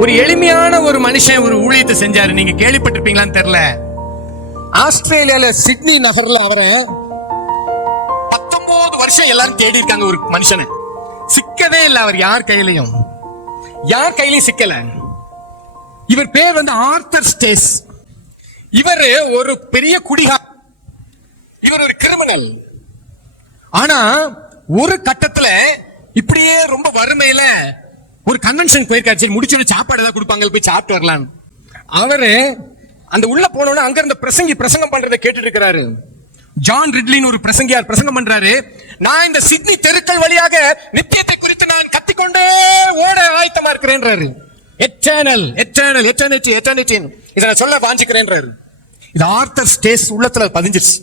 ஒரு எளிமையான ஒரு மனுஷன் ஒரு ஊழியத்தை செஞ்சாரு. நீங்க கேள்விப்பட்டிருப்பீங்களான்னு தெரியல. ஆஸ்திரேலியால சிட்னி நகர்ல அவரை 19 வருஷம் எல்லாரும் தேடி இருக்காங்க. ஒரு மனுஷனை சிக்கவே இல்லை. அவர் யார் கையிலையும் சிக்கல. இவர் பேர் வந்து ஆர்தர் ஸ்டேஸ். இவர் ஒரு பெரிய குடிகாரர். இவர் ஒரு கிரிமினல். ஆனா ஒரு கட்டத்துல இப்படியே ரொம்ப வறுமையில ஒரு கன்வென்ஷன் போயிருக்காரு. முடிச்சு சாப்பாடு ஏதாவது கொடுப்பாங்க, போய் சாப்பிட்டு வரலாம். அவரு அந்த உள்ள போனோன்னு அங்க இருந்த பிரசங்கம் பண்றதை கேட்டுட்டு இருக்கிறாரு. ஜான் ரிட்லின் ஒரு பிரசங்கியார் பிரசங்கம் பண்றாரு. நான் இந்த சிட்னி தெருக்கள் வழியாக நித்தியத்தை குறித்து நான் கத்திக்கொண்டே ஓட ஆயத்தமா இருக்கிறேன்றாரு. எட்டர்னல் எட்டர்னல் எட்டர்னிட்டி எட்டர்னிட்டி இதை நான் சொல்ல வாஞ்சிக்கிறேன்றாரு. இது ஆர்தர் ஸ்டேஸ் உள்ளத்துல பதிஞ்சிருச்சு.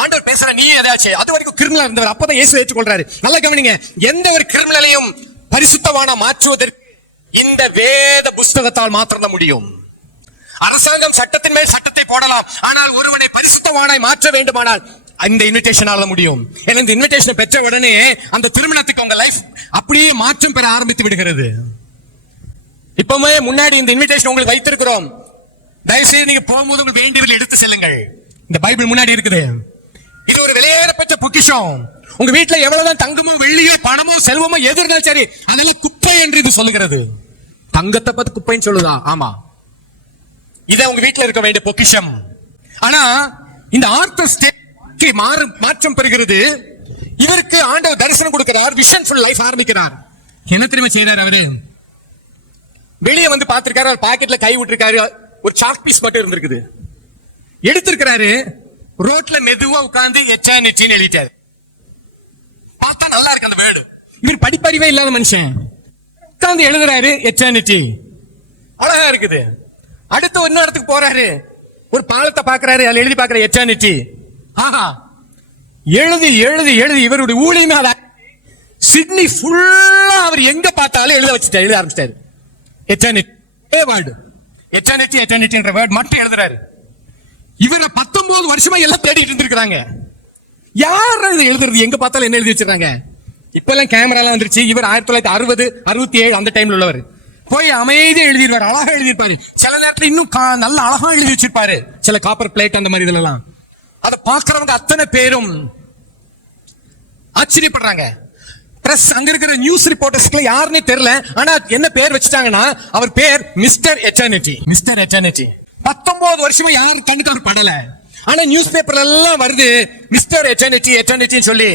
ஆண்டவர் பேசுற நீ ஏதாச்சும் அது வரைக்கும் கிரிமினல் இருந்தவர் அப்பதான் இயேசு ஏற்றுக்கொள்றாரு. நல்லா கவனிங்க. எந்த ஒரு கிரிமினலையும் பரிசுத்தவானா மாற்றுவதற்கு இந்த வேத புஸ்தகத்தால் மாத்திரம் முடியும். அரசாங்கம் சட்டத்தின் மேல் சட்டத்தை போடலாம், ஆனால் ஒருவனை பரிசுத்தவானாய் மாற்ற வேண்டுமானால் இந்த இன்விடேஷனால முடியும். ஏன்னா இந்த இன்விடேஷன் பெற்ற உடனே அந்த திருமணத்துக்கு உங்க லைஃப் அப்படியே மாற்றம் பெற ஆரம்பித்து விடுகிறது. இப்பவுமே முன்னாடி இந்த இன்விடேஷன் உங்களுக்கு வைத்திருக்கிறோம். தயவுசெய்து நீங்க போகும்போது உங்களுக்கு வேண்டியவர்கள் எடுத்து செல்லுங்கள். இந்த பைபிள் முன்னாடி இருக்குது. இது ஒரு விலையேறப்பட்ட பொக்கிஷம். உங்க வீட்டுல எவ்வளவுதான் தங்கமோ வெள்ளியோ பணமோ செல்வமோ எது இருந்தாலும் சரி, அதெல்லாம் குப்பை என்று இது சொல்லுகிறது. தங்கத்தை பத்தி குப்பைன்னு சொல்லுதா? ஆமா, இத உங்க வீட்டுல இருக்க வேண்டிய பொக்கிஷம். ஆனா இந்த ஆர்தர் ஸ்டேஸ் மாற்றம் பெறுகிறது. இவருக்கு ஆண்டவர் தரிசனம் கொடுக்கிறார். விஷன் ஃபுல் லைஃப் ஆரம்பிக்கிறார். என்ன தெரியுமா செய்யறாரு? அவரு வெளியே வந்து பார்த்திருக்காரு. அவர் பாக்கெட்ல கை விட்டுருக்காரு. ஒரு சாக் பீஸ் மட்டும் இருந்திருக்குது. எடுத்திருக்கிறாரு. ரோட்ல மெதுவா உட்கார்ந்து எச்சானிச்சின்னு எழுதிட்டாரு. பார்த்தா நல்லா இருக்கு அந்த வேர்டு. இவர் படிப்பறிவே இல்லாத மனுஷன் உட்கார்ந்து எழுதுறாரு எச்சானிச்சி. அழகா இருக்குது. அடுத்து ஒரு இடத்துக்கு போறாரு. ஒரு பாலத்தை பாக்குறாரு. அதுல எழுதி பாக்குற எச்சானிச்சி. ஆஹா, எழுதி எழுதி எழுதி இவருடைய ஊழியமே சிட்னி ஃபுல்லா அவர் எங்க பார்த்தாலும் எழுத ஆரம்பிச்சிட்டாரு. எச்சானிச்சி வேர்டு, எச்சானிச்சி எச்சானிச்சி என்ற வேர்டு மட்டும் எழுதுறாரு. இவரை 19 வருஷமா எல்லாம் தேடிட்டு இருந்திருக்காங்க. யார் எழுதுறது? எங்க பார்த்தாலும் என்ன எழுதி வச்சிருக்காங்க. இப்ப எல்லாம் கேமரா எல்லாம் வந்துருச்சு. இவர் 1960 67 அந்த டைம்ல உள்ளவர். போய் அமைதியா எழுதிடுவார். அழகா எழுதிருப்பாரு. சில நேரத்துல இன்னும் நல்ல அழகா எழுதி வச்சிருப்பாரு. சில காப்பர் பிளேட் அந்த மாதிரி இதெல்லாம் அதை பாக்குறவங்க அத்தனை பேரும் ஆச்சரியப்படுறாங்க. பிரஸ் அங்க இருக்கிற நியூஸ் ரிப்போர்ட்டர்ஸ்க்கு யாருன்னு தெரியல. ஆனா என்ன பேர் வச்சுட்டாங்கன்னா அவர் பேர் மிஸ்டர் எட்டர்னிட்டி. மிஸ்டர் எட்டர்னிட்டி 19 வருஷமா யாரு கண்ணுக்கு அவர் படல. ஆனா நியூஸ் பேப்பர்ல எல்லாம் வருது மிஸ்டர் எட்டர்னிட்டி எட்டர்னிட்டின்னு சொல்லி.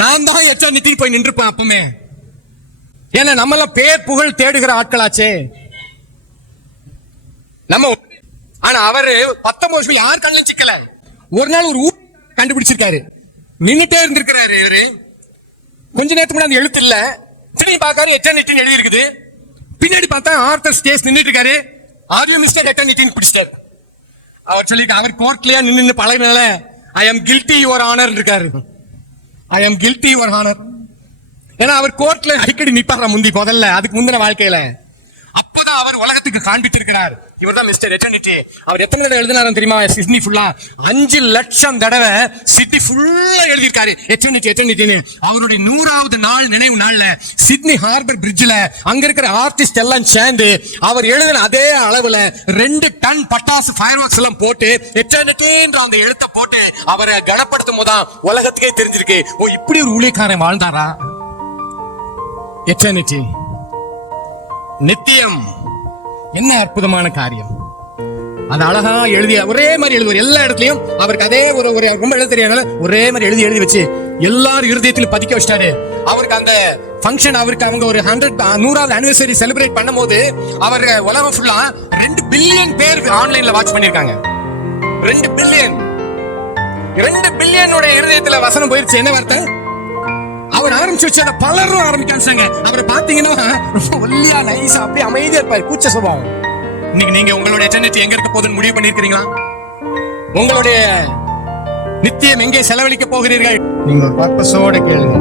நான் தான் எட்டர்னிட்டி போய் நின்றுப்பேன் அப்பமே. ஏன்னா நம்மள பேர் புகழ் தேடுகிற ஆட்களாச்சே நம்ம. ஆனா அவரு 19 வருஷம் யார் கண்ணிலும் சிக்கல. ஒரு நாள் ஒரு ஊர் கண்டுபிடிச்சிருக்காரு. நின்னுட்டே இருந்திருக்கிறாரு. இவரு கொஞ்ச நேரத்துக்கு முன்னாடி அந்த எழுத்து இல்ல. திரும்பி பார்க்காரு எட்டர்னிட்டின்னு எழுதி இருக்குது. பின்னாடி பார்த்தா ஆர்தர் ஸ்டேஸ் நின்றுட்டு இருக்காரு. ஆர்யூ மிஸ்டர் எட்டர்னிட்டின்னு பிடிச்சிட்டாரு. அவர் சொல்லிருக்காரு. அவர் கோர்ட்லயா நின்று பழகினால I am guilty your honour இருக்காரு. I am guilty your honour. ஏன்னா அவர் கோர்ட்ல அடிக்கடி நிப்பாரா முந்தி முதல்ல அதுக்கு முந்தின வாழ்க்கையில. அப்பதான் அவர் உலகத்துக்கு காண்பித்திருக்கிறார். இவர் தான் மிஸ்டர் எட்டர்னிட்டி. அவர் எத்தனை தடவை எழுதினாரு தெரியுமா? சிட்னி ஃபுல்லா 5 லட்சம் தடவை சிட்னி ஃபுல்லா எழுதியிருக்காரு எட்டர்னிட்டி எட்டர்னிட்டின்னு. அவருடைய 100வது நாள் நினைவு நாள்ல சிட்னி ஹார்பர் பிரிட்ஜ்ல அங்க இருக்கிற ஆர்டிஸ்ட் எல்லாம் சேர்ந்து அவர் எழுதின அதே அளவுல 2 டன் பட்டாசு ஃபயர் ஒர்க்ஸ் எல்லாம் போட்டு எட்டர்னிட்டின்ற அந்த எழுத்தை போட்டு அவரை கனப்படுத்தும் போதுதான் உலகத்துக்கே தெரிஞ்சிருக்கு, ஓ இப்படி ஒரு ஊழியக்காரன் வாழ்ந்தாரா. எட்டர்னிட்டி நித்தியம் என்ன அற்புதமான காரியம். அது அழகா எழுதி ஒரே மாதிரி எழுதுவார். எல்லா இடத்துலயும் அவருக்கு அதே ஒரு ரொம்ப எழுத தெரியாத ஒரே மாதிரி எழுதி வச்சு எல்லாரும் இருதயத்திலும் பதிக்க வச்சிட்டாரு. அவருக்கு அந்த ஃபங்க்ஷன் அவருக்கு அவங்க ஒரு 100வது ஆனிவர்சரி செலிப்ரேட் பண்ணும் போது அவர் உலகம் ஃபுல்லா 2 பில்லியன் பேர் ஆன்லைன்ல வாட்ச் பண்ணிருக்காங்க. 2 பில்லியன் இருதயத்துல வசனம் போயிருச்சு. என்ன வார்த்தை? அவர் ஆரம்பிச்சு வச்சு பலரும் ஆரம்பிக்காங்க. அவரை பாத்தீங்கன்னா ரொம்ப ஒல்லியா நைஸா அப்படியே அமைதியா இருப்பாரு. கூச்ச சுபாவம். இன்னைக்கு நீங்க உங்களுடைய எட்டர்னிட்டி எங்க இருக்க போகுதுன்னு முடிவு பண்ணிருக்கீங்களா? உங்களுடைய நித்தியம் எங்கே செலவழிக்க போகிறீர்கள்? நீங்க ஒரு பர்பஸோட கேளுங்க.